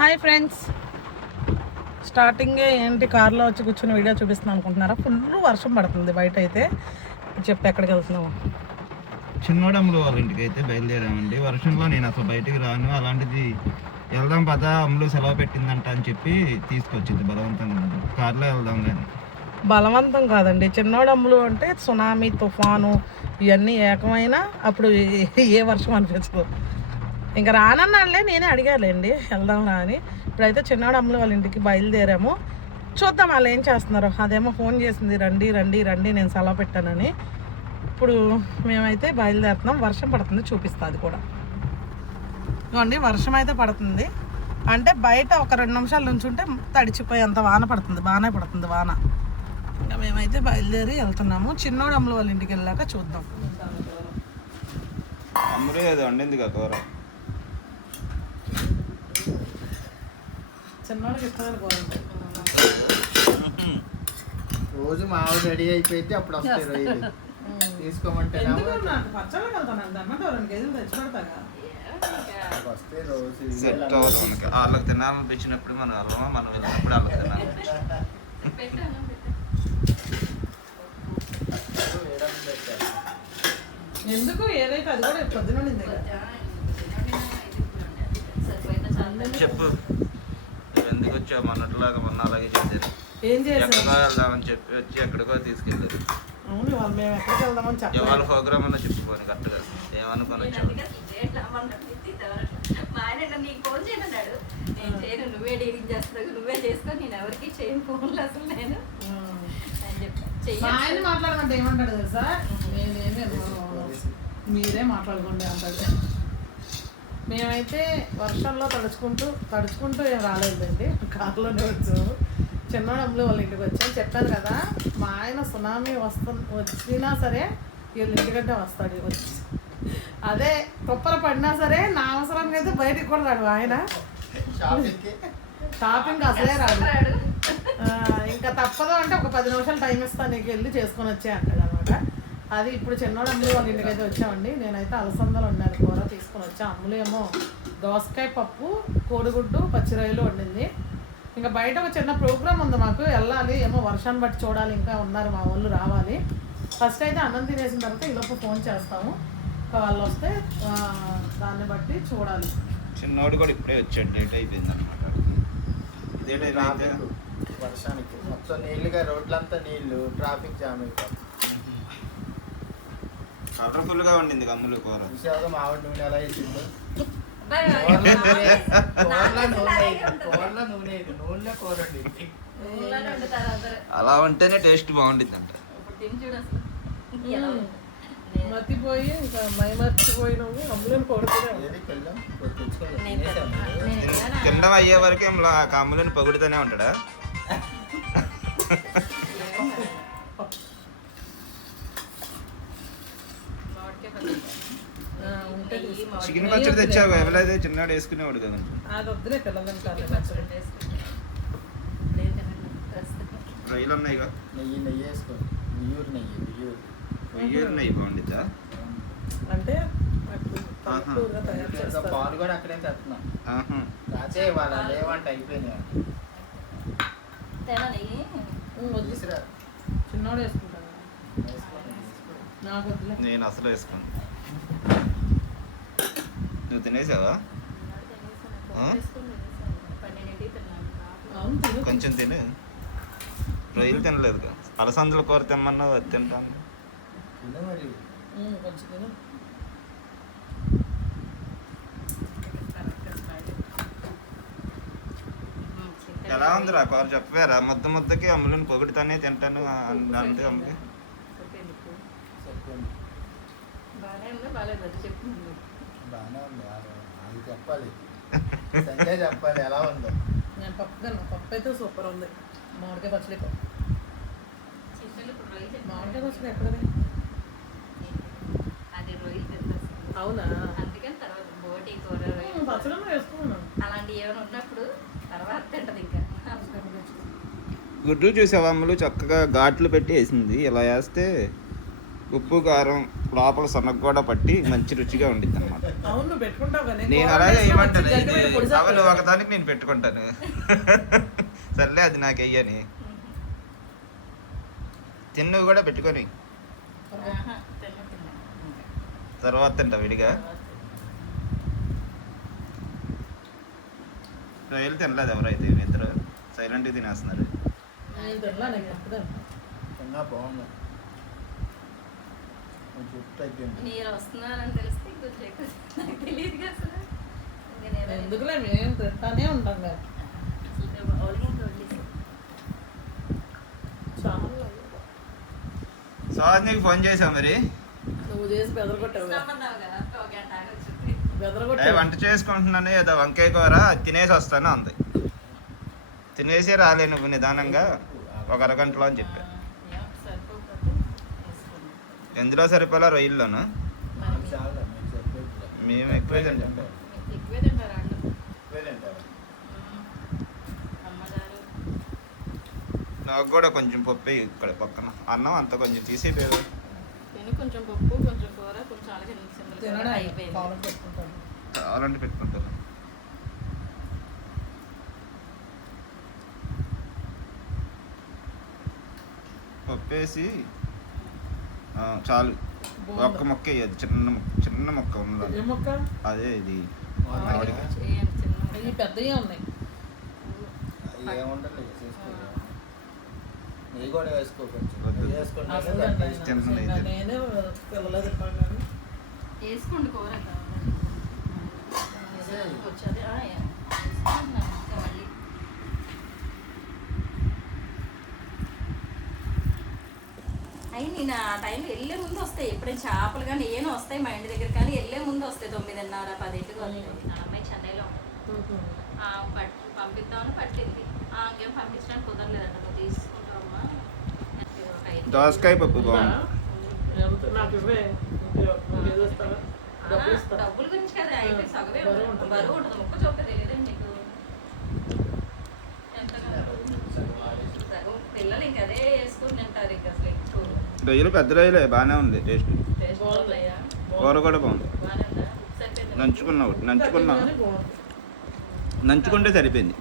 Hi friends స్టార్టింగే ఏంటి? కార్లో వచ్చి కూర్చుని వీడియో చూపిస్తున్నాను అనుకుంటున్నారా? ఫుల్ వర్షం పడుతుంది బయట అయితే చెప్పి ఎక్కడికి వెళ్తున్నావు? చిన్నోడమ్ములు వాళ్ళ ఇంటికి అయితే బయలుదేరామండి. వర్షంలో నేను అసలు బయటికి రాను. అలాంటిది వెళ్దాం పద అమ్ములు సెలవు పెట్టిందంట అని చెప్పి తీసుకొచ్చింది బలవంతంగా. కార్లో వెళ్దాం కానీ బలవంతం కాదండి. చిన్నోడమ్ములు అంటే సునామీ తుఫాను ఇవన్నీ ఏకమైన అప్పుడు ఏ- ఏ వర్షం అనిపించదు. ఇంకా రానన్నాళ్ళే నేనే అడిగాలేండి వెళ్దాం రా అని. ఇప్పుడైతే చిన్నవాడు చిన్నోడమ్ములు వాళ్ళ ఇంటికి బయలుదేరాము. చూద్దాం వాళ్ళు ఏం చేస్తున్నారు. అదేమో ఫోన్ చేసింది రండి రండి రండి నేను సెలవు పెట్టానని. ఇప్పుడు మేమైతే బయలుదేరుతున్నాం. వర్షం పడుతుంది చూపిస్తా అది కూడా. ఇదిగోండి వర్షం అయితే పడుతుంది. అంటే బయట ఒక రెండు నిమిషాలు నుంచుంటే తడిచిపోయేంత వాన పడుతుంది బాగానే పడుతుంది వాన. ఇంకా మేమైతే బయలుదేరి వెళ్తున్నాము. చిన్నోడు అమ్మల వాళ్ళ ఇంటికి వెళ్ళాక చూద్దాం. అమ్ములు ఏదో వండింది కదా కూర ఇష్టమైన కూర రోజు మా ఆవిడ రెడీ అయిపోయింది అప్పుడు వస్తాయి తీసుకోమంటే నాకు వెళ్తాను? రెండు కేజీలు తెచ్చి పెడతాగా వస్తే రోజు సెట్ అవ్వదు మనకి వాళ్ళకి తినాలనిపించినప్పుడు మనం వెళ్ళమా మనం వెళ్ళినప్పుడు వాళ్ళకి తినాలి ఎందుకు? ఏదైతే అది కూడా పొద్దున. చెప్పు. వచ్చావు మొన్నట్లాగా మొన్న అలాగే చేసేది ఏం ఎక్కడికో వెళ్దామని చెప్పి వచ్చి ఎక్కడికో తీసుకెళ్ళేది అవును వాళ్ళు మేము ఎక్కడికి వెళ్దామని ఇవాళ ప్రోగ్రామ్ అన్న చెప్పుకోని కరెక్ట్గా. ఏమనుకొని వచ్చావు మా ఆయన నీకు ఫోన్ నేను చేయను నువ్వే డీలింగ్ చేస్తావు నువ్వే చేసుకో నేను ఎవరికి చేయను ఫోన్లు అసలు నేను. అని ఆయన మాట్లాడమంటే ఏమంటాడు తెలుసా? నేనేమి మీరే మాట్లాడుకోండి అంటాడు. మేమైతే వర్షంలో తడుచుకుంటూ తడుచుకుంటూ ఏం రాలేదండి. కారులోనే వచ్చాము. చిన్నోడమ్ములు వాళ్ళ ఇంటికి వచ్చాం. చెప్పాను కదా మా ఆయన సునామీ వస్తు వచ్చినా సరే వీళ్ళ ఇంటికంటే వస్తాడు వచ్చి అదే కుప్పర పడినా సరే నా అవసరానికి అయితే బయటికి కూడా రాడు ఆయన. షాపింగ్కి? షాపింగ్ అసలే రాడు. ఇంకా తప్పదు అంటే ఒక పది నిమిషాలు టైం ఇస్తాను నీకు వెళ్ళి చేసుకొని వచ్చే అంటాడు అనమాట. అది ఇప్పుడు చిన్నోడు అమ్ములు వాళ్ళ ఇంటికి అయితే వచ్చామండి. నేనైతే అలసందలు వండాను కూర తీసుకొని వచ్చా. అమ్ములు ఏమో దోసకాయ పప్పు కోడిగుడ్డు పచ్చిరొయ్యలు వండింది. ఇంకా బయట ఒక చిన్న ప్రోగ్రామ్ ఉంది మాకు. వెళ్ళాలి ఏమో వర్షాన్ని బట్టి చూడాలి ఇంకా ఉన్నారు మా వాళ్ళు రావాలి. ఫస్ట్ అయితే అన్నం తినేసిన తర్వాత ఈలోపు ఫోన్ చేస్తాము. ఇంకా వాళ్ళు వస్తే ఆ, దాన్ని బట్టి చూడాలి. చిన్నోడు కూడా ఇప్పుడే వచ్చాడు. లేట్ అయిపోయింది అనమాట ఇదే వర్షానికి మొత్తం నీళ్ళుగా రోడ్లంతా నీళ్ళు ట్రాఫిక్ జామ్ అయిపోతుంది కలర్ఫుల్గా ఉండింది కమ్ములు కూర. ఆవిడ నూనె ఎలా. అలా ఉంటేనే టేస్ట్ బాగుండిద్ది అంట మతిపోయి ఇంకా నువ్వు అమ్ములను? తినడం అయ్యే వరకు కమ్ములని పొగుడుతూనే ఉంటాడా? చికెన్ పచ్చడి తెచ్చావు? ఎవరైతే చిన్నాడు వేసుకునేవాడు కదా. అది వద్దులే పిల్లలని కాదు. పచ్చడి వేసుకుంటా. లేదు తినను. ప్రస్తుతం. రైలు ఉన్నాయిగా నెయ్యి నెయ్యి వేసుకో. నెయ్యూరు నెయ్యి నెయ్యూరు. వెయ్యి నెయ్యి బాగుండిద్దా? అంటే పాలు కూడా అక్కడే తెస్తున్నాం. ఆహా. రాచే వాళ్ళ లేవంట అయిపోయినాయి చిన్నోడు వేసుకుంటాను నేను అసలు వేసుకోను నువ్వు తినేసావా ఉన్నాడు తినేసాను. ఆ? వేసుకొని తినేసాను. పన్నెండింటికి తిన్నాను. నాకు అవును తిను. కొంచెం తిను. రొయ్యలు తినలేదు అలసందల కూర తెమ్మన్నావు అది తింటాను. ఎలా ఉందిరా కూర? చెప్పారా ముద్ద ముద్దకి అమ్ములను పొగుడుతానే తింటాను అంతే అమ్మకి. బాగానే ఉందా బాగాలేదు. చెప్పు. బాగానే ఉంది అది చెప్పాలి. సంజయ్ చెప్పాలి. ఎలా ఉందో? నేను పప్పు పప్పు అయితే సూపర్ ఉంది. మామిడికాయ పచ్చడి పప్పు. మామిడికాయ పచ్చడి ఎక్కడది? అది. అవునా? అందుకని తర్వాత బోటి కూర రొయ్యలు ఉమ్, పచ్చడి వేసుకున్నాను. అలాంటివి ఏమైనా ఉన్నప్పుడు తర్వాత తింటది ఇంకా గుడ్డు చూసావా అమ్మలు? చక్కగా ఘాట్లు పెట్టి వేసింది. ఇలా వేస్తే ఉప్పు కారం లోపల సొనగ కూడా పట్టి మంచి రుచిగా ఉండిద్ది అనమాట నేను అలాగే ఏమంటాను? అవలు చేస్తావు. ఒకదానికి నేను పెట్టుకుంటాను. సర్లే అది నాకు వెయ్యని తిన్నవి కూడా పెట్టుకొని. తర్వాత తింటా విడిగా. రొయ్యలు తినలేదు ఎవరైతే ఇద్దరు. సైలెంట్గా తినేస్తున్నారు. బాగుంది. కొంచెం ఉప్పు తగ్గింది. మీరు వస్తున్నారని తెలిస్తే కొంచెం ఎక్కువ నాకు తెలియదు కదా అసలు. ఇంకా నేను ఎందుకులే మేము తింటానే ఉంటాం కదా అసలు అవలిగింత వదిలేసి. చాలా. సుహాస్నికి ఫోన్ మరి? నువ్వు చేసి బెదరగొట్టావు బెదరగొట్టావు. వంట చేసుకుంటున్నాను ఏదో వంకాయ కూర తినేసి వస్తాను అంది. తినేసి రాలే నువ్వు నిదానంగా ఒక అరగంటలో అని చెప్పా ఎందులో సరిపోలా రొయ్యల్లోను. మేము ఎక్కువే తింటాం. నాకు కూడా కొంచెం పప్పు ఇక్కడ పక్కన. అన్నం అంత కొంచెం తీసి పేరు తిని కొంచెం పప్పు కొంచెం కూర కొంచెం అలాగే సింగిల్ తినడం అయిపోయింది. కావాలని పెట్టుకుంటాను. కావాలంటే పెట్టుకుంటారు. పప్పు వేసి ఆ, చాలు. ఒక్క మొక్క వేయదు చిన్న మొక్క చిన్న మొక్క ఉన్నది మొక్క? అదే ఇది. పెద్దగా ఉన్నాయి. కూడా కొంచెం వద్దు. నెయ్యి వేసుకుంటే అసలు దాంట్లో నేను- ఇష్టం. తింటుంది ఇది. నేనే పిల్లలు తింటాను కానీ వేసుకోండి కూర కావాలంటే. వచ్చేది ఆ, ఏ- వేసుకుంటున్నాను ఇంకా మళ్ళీ అయి నేను ఆ టైంలో వెళ్ళే ముందు వస్తాయి. ఎప్పుడైనా చేపలు కానీ ఏమైనా వస్తాయి మా ఇంటి దగ్గర కానీ వెళ్ళే ముందు వస్తాయి తొమ్మిదిన్నర పదింటికి వస్తాయి. నా అమ్మాయి చెన్నైలో పట్టు పంపిద్దామని పట్టింది. ఆ, ఇంకేం పంపించడానికి కుదరలేదంట. నువ్వు తీసుకుంటావమ్మా. దోసకాయ పప్పు బాగుంది. ఎంత-? డబ్బులు గురించి కదా. అయితే సగమే బరువు ఉంటుంది. ఉంటుంది. బరువు ఉంటుంది. ముక్క చొక్క తెలియదండి నీకు. సగం పిల్లలు ఇంక అదే వేసుకుని తింటారు. రొయ్యలు పెద్ద రొయ్యలే బాగానే ఉంది టేస్ట్. కూర కూడా బాగుంది. ఉందా? సరిపోయింది? నంచుకున్నా ఒకటి. నంచుకుంటే సరిపోయింది.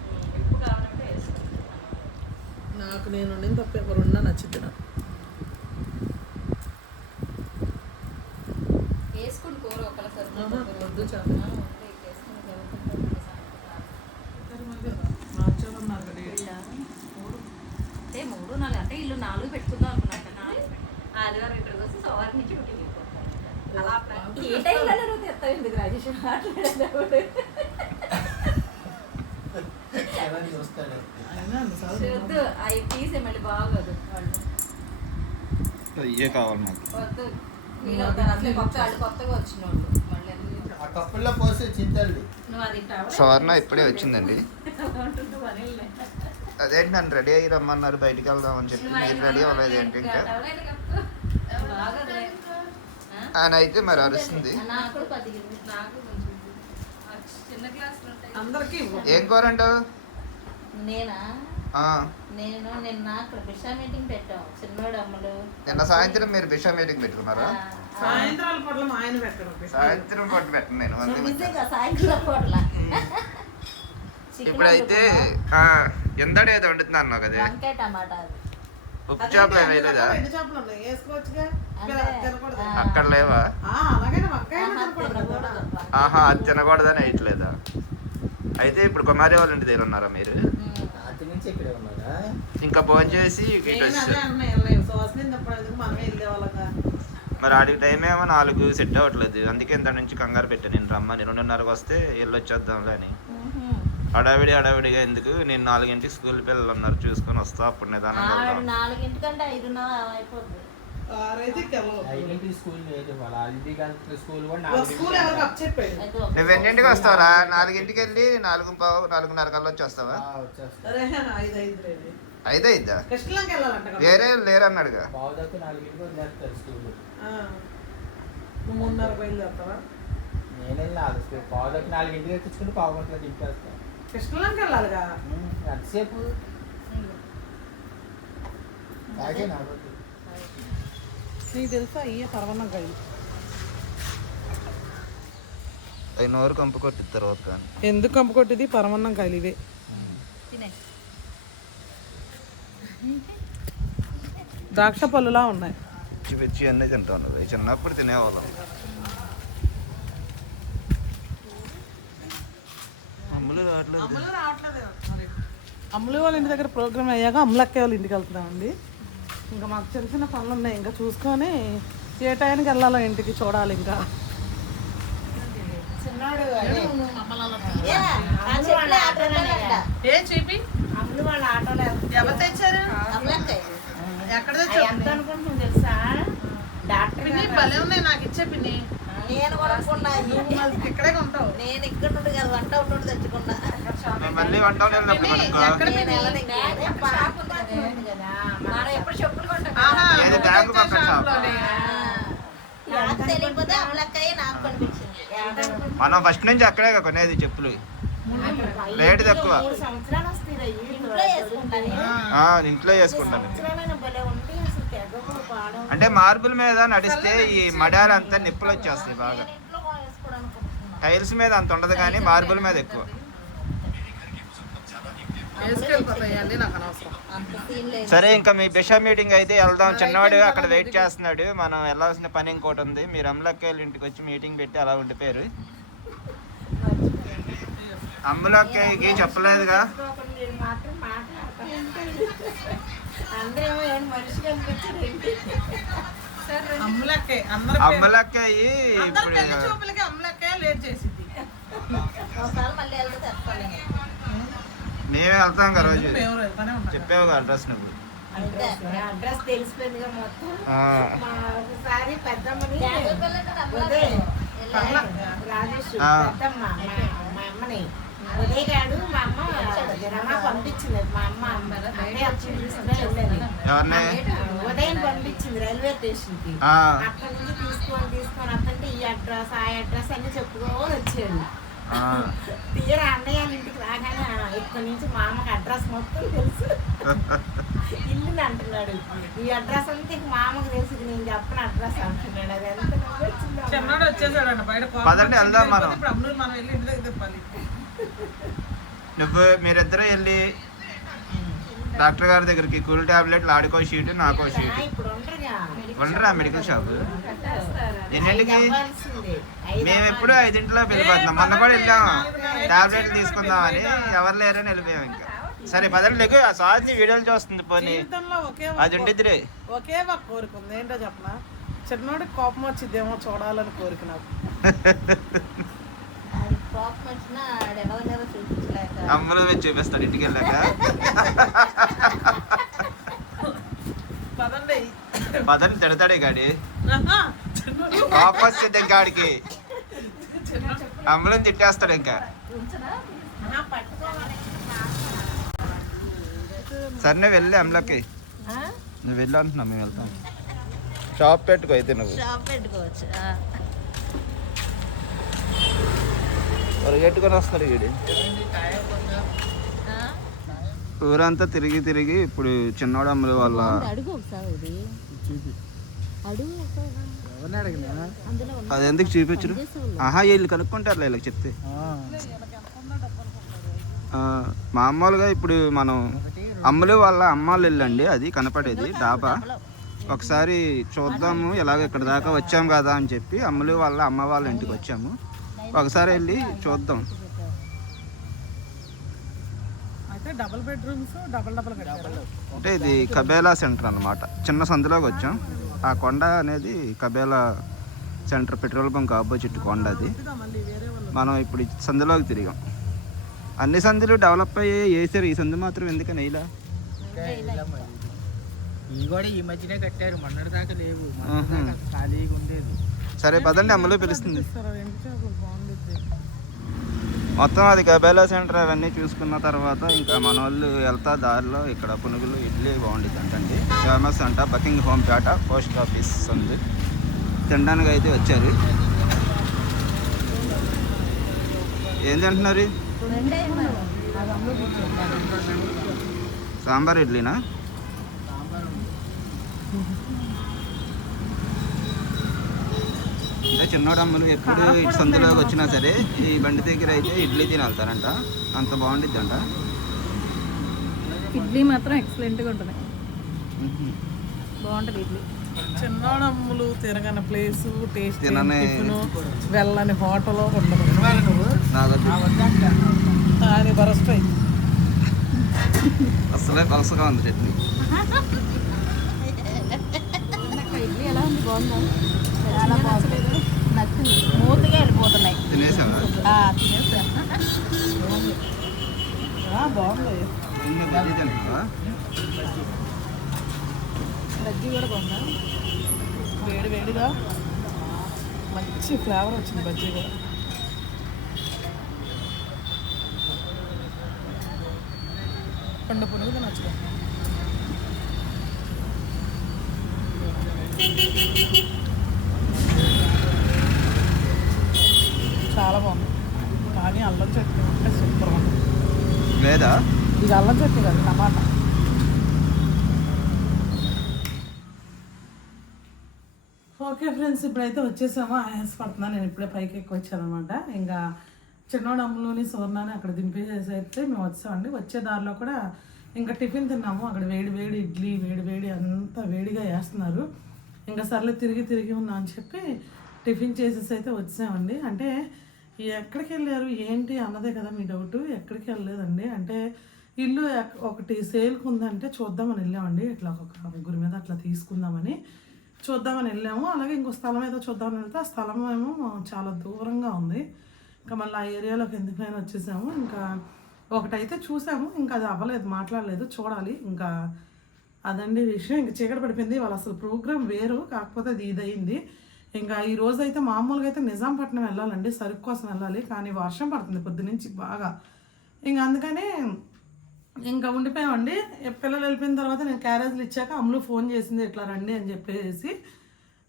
నాకు నేను తప్ప ఎవరున్నా నచ్చింది నాకు. వేసుకుని కూర ఒకళ్ళ ఆహా, సరిపోతుంది వద్దు చాలు. ఆ, ఉంది, వేసుకుని జరుగుతుంది సాయంత్రం. మార్చాలన్నారు కదా ఇది. వీళ్ళ మూడు అంటే మూడు నాలుగు అంటే ఇల్లు నాలుగు పెట్టుకుందాం అనుకున్నాక నాలుగు ఆదివారం ఇక్కడికి వస్తే సోమవారం నుంచి డ్యూటీకి వెళ్ళిపోతాను. అలా ప్లాన్ ఏ టైంలో నువ్వు తెస్తావు ఎందుకు రాజేష్? మాట్లాడేటప్పుడు. ఎవరైనా చూస్తాడు? అయినా అన్నిసార్లు చూద్దు అవి తీసే మళ్ళీ బాగోదు ఇవే కావాలి నాకు వద్దు. ఫీల్ అవుతారు అసలు కొత్త వాళ్ళు కొత్తగా వచ్చిన వాళ్ళు మళ్ళీ ఎందుకు? ఆ కప్పుల్లో పోసి చింతల్లి నువ్వు అది టవల్ స్వర్ణ ఇప్పుడే వచ్చిందండి. అదేంటి నన్ను రెడీ అయ్యి రమ్మన్నారు బయటికి వెళ్దాం అని చెప్పి మీరు రెడీ అవ్వలేదు ఏంటి ఇంకా టవల్ అయితే కప్పు. బాగోదులే. ఆ? ఆయన అయితే మరి అరుస్తుంది. ఏం కూర అంటావు? నేనా? ఆ, నేను నిన్న అక్కడ బిషా మీటింగ్ పెట్టాం చిన్నోడు అమ్మలు. నిన్న సాయంత్రం మీరు బిషా మీటింగ్ పెట్టుకున్నారా? సాయంత్రాల పూట్ల మా ఆయన పెట్టడం సాయంత్రం పట్టు పెట్టండి నేను అందుకే పెట్టాను. సాయంత్రం పూటల. ఇప్పుడైతే వండుకున్నాం. ఆ, ఎందడ ఏదో వండుతున్నా అన్నావు కదా వంకాయ టమాటా అది. ఉప్పు చేపలు ఏమీ లేదా? ఎన్ని చేపలు ఉన్నాయి. వేసుకోవచ్చుగా? అంటే, తినకూడదు. ఆ, అక్కడ లేవా? ఆ, అలాగైనా వంకాయ ఆహా, అది తినకూడదని వేయట్లేదా? అయితే ఇప్పుడు కుమారి వాళ్ళ ఇంటి దగ్గర ఉన్నారా మీరు? ఉమ్. అటు నుంచి ఇక్కడే ఉన్నారా? ఇంకా ఫోన్ చేసి మరి ఆడికి టైం ఏమో నాలుగు సెట్ అవ్వట్లేదు. అందుకే ఇంత నుంచి కంగారు పెట్టాను. నేను రమ్మని. రెండున్నరకు వస్తే వెళ్ళొచ్చేద్దాంలే అని. హడావిడి హడావిడిగా ఎందుకు? నేను నాలుగింటికి స్కూల్ పిల్లలు ఉన్నారు చూసుకొని వస్తా అప్పుడు నిదానంగా ఆవిడ వెళ్దాం. నాలుగింటికంటే ఐదున్నర అయిపోద్ది. ఆరైతే వెళ్ళవు ఐదింటి స్కూల్ లేదు వాళ్ళ ఐదు గంటల స్కూల్ కూడా వాళ్ళ నాలుగు స్కూల్ ఎవరికి అప్ చెప్పాడు అయితే ఒక- నువ్వు ఎన్నింటికి వస్తావరా? నాలుగింటికి వెళ్ళి నాలుగు పావు నాలుగున్నర కల్లా వచ్చేస్తావా? వచ్చేస్తా. సరే ఐదు ఐదు అయితే ఇద్దా కృష్ణలంకి వెళ్ళాలంట కదా? వేరే లేరన్నాడుగా పావు దాకా నాలుగింటికి వదిలేస్తారు స్కూల్. ఆ. నువ్వు మూడున్నర బయలుదేరుతావా? నేను నాలుగింటికి ఎక్కించుకుని పావు గంటలో దింపేస్తాను కృష్ణలంకి వెళ్ళాలిగా ఎంతసేపు? నాకు తెలుసా అయ్యే పరవన్నకాయలు అవి నోరు కంపు కొట్టిన తర్వాత ఎందుకు కంపు కొట్టింది పరమన్నం కాయలు ఇవే. తినే. ద్రాక్ష పళ్ళులా ఉన్నాయి. పిచ్చి పిచ్చి అన్నీ తింటాను అవి చిన్నప్పుడు తినేవాళ్ళం. అమ్ములు వాళ్ళ ఇంటి దగ్గర ప్రోగ్రామ్ అయ్యాక అమ్ములక్క వాళ్ళ ఇంటికి వెళ్తున్నామండి. ఇంకా మాకు చిన్న చిన్న పనులు ఉన్నాయి ఇంకా చూసుకొని ఏ టైంకి వెళ్ళాలో ఇంటికి చూడాలి ఇంకా. ఏం చెప్పి? ఎవరు తెచ్చారు? ఎక్కడ ఎంత అనుకుంటున్నావు తెలుసా? డాక్టర్ పిన్ని భలే ఉన్నాయి నాకు ఇచ్చే పిన్ని. నేను కొనుక్కున్నా. ఇక్కడే ఉంటావు నేను ఇక్కడ నుండి కాదు వంట ఉండి తెచ్చుకున్నా. మళ్ళీ వంట మనం ఎప్పుడు చెప్పులు మనం ఫస్ట్ నుంచి అక్కడే కొనేది చెప్పులు. రేటు తక్కువ. ఇంట్లో వేసుకుంటాను ఆ, ఇంట్లో వేసుకుంటాను సంవత్సరాలైన భలే ఉంటే అసలు తెగకు పాడం అంటే మార్బుల్ మీద నడిస్తే ఈ మడాలు అంతా నిప్పులు వచ్చేస్తాయి బాగా. టైల్స్ మీద అంత ఉండదు కానీ మార్బుల్ మీద ఎక్కువ. సరే ఇంకా మీ బిషా మీటింగ్ అయితే వెళ్దాం. చిన్నవాడు అక్కడ వెయిట్ చేస్తున్నాడు. మనం వెళ్ళాల్సిన పని ఇంకోటి ఉంది. మీరు అమ్మలక్కయ్య ఇంటికి వచ్చి మీటింగ్ పెట్టి అలా ఉండిపోయారు. అమ్మలక్కయ్యకి చెప్పలేదుగా. అమ్మలక్కయ్యి చూపులకి అమ్ములక్కే లేట్ చేసింది మేమే వెళ్తాం కదా రోజు. చెప్పావు అడ్రస్ నువ్వు. అడ్రస్ తెలిసిపోయిందిగా మొత్తం. ఆ, మా ఒకసారి పెద్దమ్మని రాజేష్. పెద్దమ్మ మా- మా అమ్మని. ఉదయ్ గాడు మా అమ్మ రమ పంపించింది. మా అమ్మ అంటే వచ్చింది ఉదయం పంపించింది రైల్వే స్టేషన్కి ఆ, అక్కడ నుంచి తీసుకొని తీసుకొని వస్తుంటే ఈ అడ్రస్ ఆ అడ్రస్ అన్ని చెప్పుకొని వచ్చాడు ఆ. తీరా అన్నయ్య ఇంటికి రాగానే "ఆ, ఇక్కడి నుంచి మా అమ్మకి అడ్రస్ మొత్తం తెలుసు. ఇల్లుని అంటున్నాడు. ఈ అడ్రస్ అంతా ఇంక మా అమ్మకి తెలుసు నేను చెప్పిన అడ్రస్ అంటున్నాడు. అది ఎంత అమ్మ. కోపం పదండి, వెళ్దాం మనం. మనం వెళ్ళి ఇంటి దగ్గర తిప్పాలి. నువ్వు మీరిద్దరూ వెళ్ళి డాక్టర్ గారి దగ్గరికి కూల్ టాబ్లెట్లు ఆడుకో షీట్ నాకో షీట్. ఉండరా మెడికల్ షాప్? ఎన్నింటికి? మేము. ఎప్పుడు ఐదింటిలో వెళ్ళిపోతున్నాం. మొన్న కూడా వెళ్ళాము టాబ్లెట్లు తీసుకుందామని ఎవరు లేరని వెళ్ళిపోయాం ఇంకా. సరే పదండి లేకు. ఆ స్వాతి వీడియోలు చూస్తుంది పోనీ. అది ఉండిద్దిరే ఒకే ఒక కోరిక ఉంది ఏంటో చెప్పనా? చిన్నోడికి కోపం వచ్చిద్దేమో చూడాలని కోరిక నాకు ఆడికి కోపం వచ్చినా ఆడు ఎవరినెవరో చూపించలేక అమ్మలు చూపిస్తాడు ఇంటికి వెళ్ళాక. పదని తిడతాడే గాడి. వచ్చింది ఇంకా ఆడికి అమ్మలను తిట్టేస్తాడు ఇంకా. సరే నువ్వు వెళ్ళి అమ్మలకి. ఆ? నువ్వు వెళ్ళి అంటున్నావు మేము వెళ్తాం. షాప్ పెట్టుకో అయితే నువ్వు. షాప్ పెట్టుకోవచ్చు ఆ. పరిగెట్టుకొని వస్తాడు వీడు? ఊరంతా తిరిగి తిరిగి ఇప్పుడు చిన్నోడు అమ్మలు వాళ్ళ అది ఎందుకు చూపించరు? ఆహా వీళ్ళు కనుక్కుంటారులే వీళ్ళకి చెప్తే. ఆ, మామూలుగా ఇప్పుడు మనం అమ్మలు వాళ్ళ అమ్మాళ్ళు వెళ్ళండి అది కనపడేది డాబా. ఒకసారి చూద్దాము ఎలాగ ఇక్కడ దాకా వచ్చాం కదా అని చెప్పి అమ్మలు వాళ్ళ అమ్మ వాళ్ళ ఇంటికి వచ్చాము. ఒకసారి వెళ్ళి చూద్దాం. అయితే డబుల్ బెడ్రూమ్స్ డబుల్ డబుల్ కట్టారు. అంటే ఇది కబేలా సెంటర్ అన్నమాట. చిన్న సందులోకి వచ్చాం. ఆ కొండ అనేది Kabela centre petrol bunk opposite కొండ అది. మనం ఇప్పుడు సందులోకి తిరిగాం. అన్ని సందులు డెవలప్ అయ్యి వేసారు. ఈ సందు మాత్రం ఎందుకని ఇలా ఇవి కూడా ఈ మధ్యనే కట్టారు. మొన్నటి దాకా లేవు. ఆహా. మొన్నటి దాకా ఖాళీగా ఉండేది. సరే పదండి. అమ్మలో పిలుస్తుంది ఇస్తారు ఎండు చేపలు బాగుంటుంది మొత్తం అది కబేలా సెంటర్ అవన్నీ చూసుకున్న తర్వాత ఇంకా మన వాళ్ళు వెళ్తా దారిలో ఇక్కడ పునుగులు ఇడ్లీ బాగుంటుంది అంటండి ఫేమస్ అంట Buckinghampet post office ఉంది. తినడానికి అయితే వచ్చారు. ఏం తింటున్నారు? సాంబార్ ఇడ్లీనా అంటే చిన్నోడు అమ్మలు ఎప్పుడు ఇటు సందులోకి వచ్చినా సరే ఈ బండి దగ్గర అయితే ఇడ్లీ తిని వెళ్తారంట అంత బాగుండిద్ది అంట ఇడ్లీ మాత్రం ఎక్సలెంట్గా ఉంటుంది. బాగుంటుంది ఇడ్లీ. చిన్నోడమ్ములు తిరగని ప్లేసు టేస్ట్ వెళ్ళని హోటల్ అది బరస్ట్ అసలే పలసగా ఉంది చట్నీ. ఇడ్లీ ఎలా ఉంది? బాగుందా. స్మూత్గా వెళ్ళిపోతున్నాయి. తినేసావా? తినేసా. బాగుంది. బజ్జీ కూడా బాగుందా? వేడి వేడిగా. మంచి ఫ్లేవర్ వచ్చింది బజ్జీ కూడా. పండు పునుగు నచ్చుతుంది చాలా బాగుంది. కానీ అల్లం చట్నీ అంటే సూపర్ ఉంది లేదా? ఇది అల్లం చట్నీ కాదు టమాటా. ఓకే ఫ్రెండ్స్ ఇప్పుడైతే వచ్చేసామో. ఆయాస పడుతున్నాను నేను ఇప్పుడే పైకి ఎక్కువ వచ్చాను అనమాట ఇంకా చిన్నోడు అమ్ములోని సువర్ణాన్ని అక్కడ దింపేసేసి అయితే మేము వచ్చామండి. వచ్చే దారిలో కూడా ఇంకా టిఫిన్ తిన్నాము. అక్కడ వేడి వేడి ఇడ్లీ వేడి వేడి అంతా వేడిగా వేస్తున్నారు ఇంకా సర్లే తిరిగి తిరిగి ఉన్నా అని చెప్పి టిఫిన్ చేసేసి అయితే వచ్చామండి. అంటే ఎక్కడికి వెళ్ళారు? ఏంటి అన్నదే కదా మీ డౌట్. ఎక్కడికి వెళ్ళలేదండి. అంటే ఇల్లు ఒకటి సేల్కి ఉందంటే చూద్దామని వెళ్ళామండి. ఇట్లా ఒక ముగ్గురి మీద అట్లా తీసుకుందామని చూద్దామని వెళ్ళాము. అలాగే ఇంకో స్థలం ఏదో చూద్దామని వెళ్తే ఆ స్థలం ఏమో చాలా దూరంగా ఉంది. ఇంకా మళ్ళీ ఆ ఏరియాలోకి ఎందుకైనా వచ్చేసాము. ఇంకా ఒకటైతే చూసాము. ఇంకా అది అవ్వలేదు మాట్లాడలేదు చూడాలి. ఇంకా అదండి విషయం. ఇంకా చీకటి పడిపోయింది. వాళ్ళు అసలు ప్రోగ్రామ్ వేరు. కాకపోతే అది ఇదయింది. ఇంకా ఈ రోజు అయితే మామూలుగా అయితే నిజాంపట్నం వెళ్ళాలండి సరుకు కోసం వెళ్ళాలి. కానీ వర్షం పడుతుంది పొద్దు నుంచి బాగా. ఇంకా అందుకనే ఇంకా ఉండిపోయామండి. పిల్లలు వెళ్ళిపోయిన తర్వాత నేను క్యారేజ్లు ఇచ్చాక అమ్ములు ఫోన్ చేసింది ఇట్లా రండి అని చెప్పేసి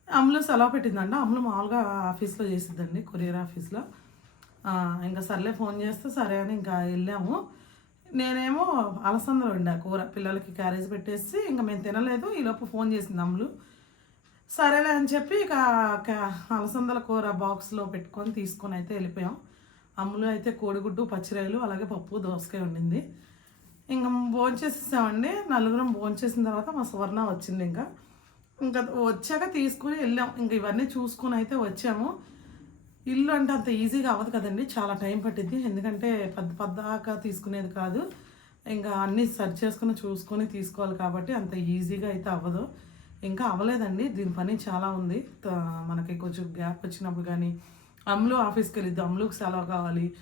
అమ్ములు సెలవు పెట్టిందంట. అమ్ములు మామూలుగా ఆఫీస్లో చేసిద్దండి కొరియర్ ఆఫీస్లో. ఇంకా సర్లే ఫోన్ చేస్తే సరే అని ఇంకా వెళ్ళాము. నేనేమో అలసందలు ఉండే కూర పిల్లలకి క్యారేజ్ పెట్టేసి ఇంకా మేము తినలేదు. ఈలోపు ఫోన్ చేసింది అమ్ములు. సరేలే అని చెప్పి ఇక అలసందల కూర బాక్స్లో పెట్టుకొని తీసుకొని అయితే వెళ్ళిపోయాం. అమ్ములు అయితే కోడిగుడ్డు పచ్చిరాయలు అలాగే పప్పు దోసకాయ ఉండింది ఇంకా భోంచేసేసామండి నలుగురం భోంచేసిన తర్వాత మా సువర్ణ వచ్చింది ఇంకా. ఇంకా వచ్చాక తీసుకుని వెళ్ళాం. ఇంకా ఇవన్నీ చూసుకుని అయితే వచ్చాము. ఇల్లు అంటే అంత ఈజీగా అవ్వదు కదండి. చాలా టైం పట్టింది ఎందుకంటే పెద్ద పెద్దగా తీసుకునేది కాదు. ఇంకా అన్నీ సర్చ్ చేసుకుని చూసుకొని తీసుకోవాలి కాబట్టి అంత ఈజీగా అయితే అవ్వదు. ఇంకా అవ్వలేదండి. దీని పని చాలా ఉంది. త- మనకి కొంచెం గ్యాప్ వచ్చినప్పుడు కానీ అమ్ములు ఆఫీస్కి వెళ్ళిద్దాం అమ్ములుకి సెలవు కావాలి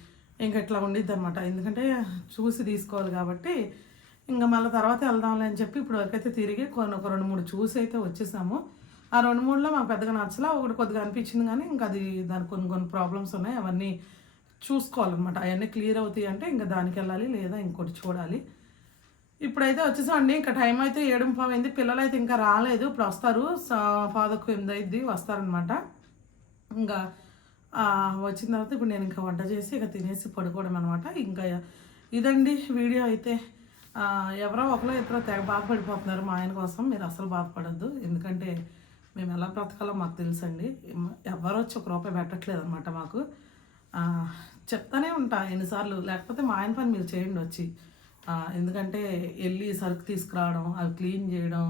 ఇంకా ఇట్లా ఉండిద్ది అనమాట ఎందుకంటే చూసి తీసుకోవాలి కాబట్టి ఇంకా మళ్ళీ తర్వాత వెళ్దాంలే అని చెప్పి ఇప్పుడు వరకైతే తిరిగి కొన్ని ఒక రెండు మూడు చూసి అయితే వచ్చేసాము. ఆ రెండు మూడులో మాకు పెద్దగా నచ్చలా ఒకటి కొద్దిగా అనిపించింది కానీ ఇంకా అది దానికి కొన్ని కొన్ని ప్రాబ్లమ్స్ ఉన్నాయి. అవన్నీ చూసుకోవాలన్నమాట. అవన్నీ క్లియర్ అవుతాయి అంటే ఇంకా దానికి వెళ్ళాలి లేదా ఇంకోటి చూడాలి. ఇప్పుడైతే వచ్చేసామండి. ఇంకా టైం అయితే ఏడు అయింది. పిల్లలు అయితే ఇంకా రాలేదు. ఇప్పుడు వస్తారు. ఫాదర్కు ఎనిమిది అయింది వస్తారనమాట ఇంకా వచ్చిన తర్వాత ఇప్పుడు నేను ఇంకా వంట చేసి ఇక తినేసి పడుకోవడం అనమాట ఇంకా ఇదండి వీడియో అయితే. ఎవరో ఒకరో ఇద్దరు తెగ బాధపడిపోతున్నారు మా ఆయన కోసం. మీరు అసలు బాధపడద్దు. ఎందుకంటే మేము ఎలా బ్రతకాలో మాకు తెలుసండి. ఎవరు వచ్చి ఒక రూపాయి పెట్టట్లేదు అనమాట మాకు చెప్తానే ఉంటా ఎన్నిసార్లు. లేకపోతే మా ఆయన పని మీరు చేయండి వచ్చి. ఎందుకంటే వెళ్ళి సరుకు తీసుకురావడం అవి క్లీన్ చేయడం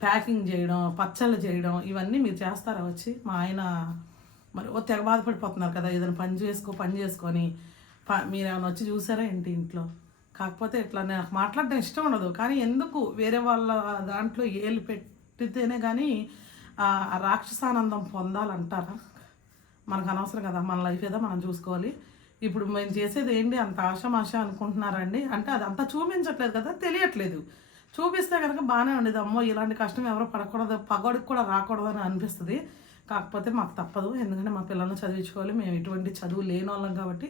ప్యాకింగ్ చేయడం పచ్చళ్ళు చేయడం ఇవన్నీ మీరు చేస్తారా వచ్చి? మా ఆయన మరి ఓ తెగ బాధపడిపోతున్నారు కదా ఏదైనా పని చేసుకో పని చేసుకొని. ప- మీరు ఏమైనా వచ్చి చూసారా ఏంటి ఇంట్లో? కాకపోతే ఇట్లా నాకు మాట్లాడడం ఇష్టం ఉండదు. కానీ ఎందుకు? వేరే వాళ్ళ దాంట్లో ఏలు పెట్టితేనే కానీ ఆ రాక్షసానందం పొందాలంటారా? మనకు అనవసరం కదా మన లైఫ్ ఏదో మనం చూసుకోవాలి. ఇప్పుడు మేము చేసేది ఏంటి? అంత ఆశమాశ అనుకుంటున్నారండి. అంటే అది అంత చూపించట్లేదు కదా? తెలియట్లేదు. చూపిస్తే కనుక బాగానే ఉండేది. అమ్మో ఇలాంటి కష్టం ఎవరు పడకూడదు. పగడికి కూడా రాకూడదు అని అనిపిస్తుంది. కాకపోతే మాకు తప్పదు. ఎందుకంటే మా పిల్లల్ని చదివించుకోవాలి. మేము ఎటువంటి చదువు లేని వాళ్ళం కాబట్టి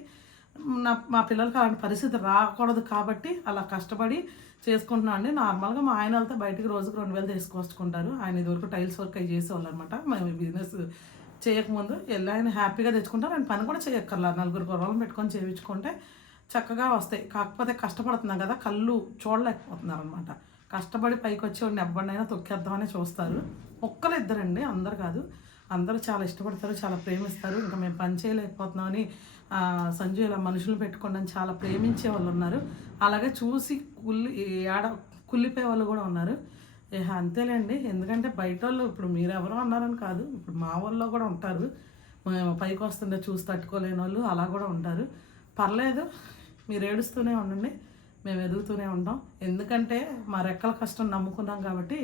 నా మా పిల్లలకి అలాంటి పరిస్థితి రాకూడదు కాబట్టి అలా కష్టపడి చేసుకుంటున్నాం అండి. నార్మల్గా మా ఆయన వెళ్తే బయటికి రోజుకు రెండు వేలు తీసుకొచ్చుకుంటారు. ఆయన ఇదివరకు టైల్స్ వర్క్ అవి చేసేవాళ్ళు అనమాట మేము బిజినెస్ చేయకముందు వెళ్ళి ఆయన హ్యాపీగా తెచ్చుకుంటారు ఆయన పని కూడా చేయక్కర్లా నలుగురు కుర్రలను పెట్టుకొని చేయించుకుంటే చక్కగా వస్తాయి. కాకపోతే కష్టపడుతున్నాం కదా కళ్ళు చూడలేకపోతున్నారు అనమాట కష్టపడి పైకి వచ్చి ఎవరినైనా తొక్కేద్దామని చూస్తారు. ఒక్కరు ఇద్దరండి అందరు కాదు. అందరూ చాలా ఇష్టపడతారు చాలా ప్రేమిస్తారు. ఇంకా మేము పని చేయలేకపోతున్నామని ఆ, సంజు ఇలా మనుషులు పెట్టుకోండి అని చాలా ప్రేమించే వాళ్ళు ఉన్నారు. అలాగే చూసి కుళ్ళి ఏడ కుళ్ళిపోయే వాళ్ళు కూడా ఉన్నారు. అంతేలేండి. ఎందుకంటే బయట వాళ్ళు ఇప్పుడు మీరు ఎవరో అన్నారని కాదు. ఇప్పుడు మా వాళ్ళు కూడా ఉంటారు. మేము పైకి వస్తుంటే చూసి తట్టుకోలేని వాళ్ళు అలా కూడా ఉంటారు. పర్లేదు మీరు ఏడుస్తూనే ఉండండి. మేము ఎదుగుతూనే ఉంటాం. ఎందుకంటే మా రెక్కల కష్టం నమ్ముకున్నాం కాబట్టి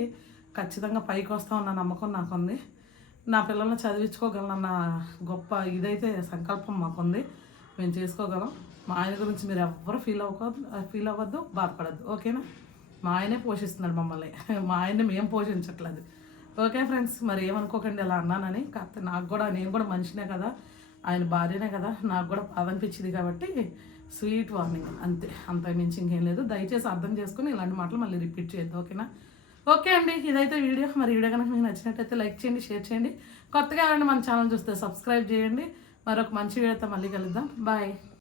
ఖచ్చితంగా పైకి వస్తామన్న నమ్మకం నాకుంది. నా పిల్లల్ని చదివించుకోగలనన్న గొప్ప ఇదైతే సంకల్పం మాకుంది. మేము చేసుకోగలం. మా ఆయన గురించి మీరు ఎవ్వరు ఫీల్ అవ్వకూడదు ఫీల్ అవ్వద్దు బాధపడద్దు. ఓకేనా? మా ఆయనే పోషిస్తున్నాడు మమ్మల్ని. మా ఆయన్ని మేము పోషించట్లేదు. ఓకే ఫ్రెండ్స్ మరి ఏమనుకోకండి ఇలా అన్నానని. కాకపోతే నాకు కూడా నేను కూడా మనిషినే కదా. ఆయన భార్యనే కదా. నాకు కూడా బాధ అనిపించింది కాబట్టి స్వీట్ వార్నింగ్. అంతే. అంత మించి ఇంకేం లేదు. దయచేసి అర్థం చేసుకుని ఇలాంటి మాటలు మళ్ళీ రిపీట్ చేయొద్దు ఓకేనా? ఓకే అండి ఇదైతే వీడియో. మరి వీడియో కనుక మీకు నచ్చినట్టయితే లైక్ చేయండి షేర్ చేయండి. కొత్తగా ఎవరైనా మన ఛానల్ చూస్తే సబ్స్క్రైబ్ చేయండి. మరొక మంచి వీడియోతో మళ్ళీ కలుద్దాం. బాయ్.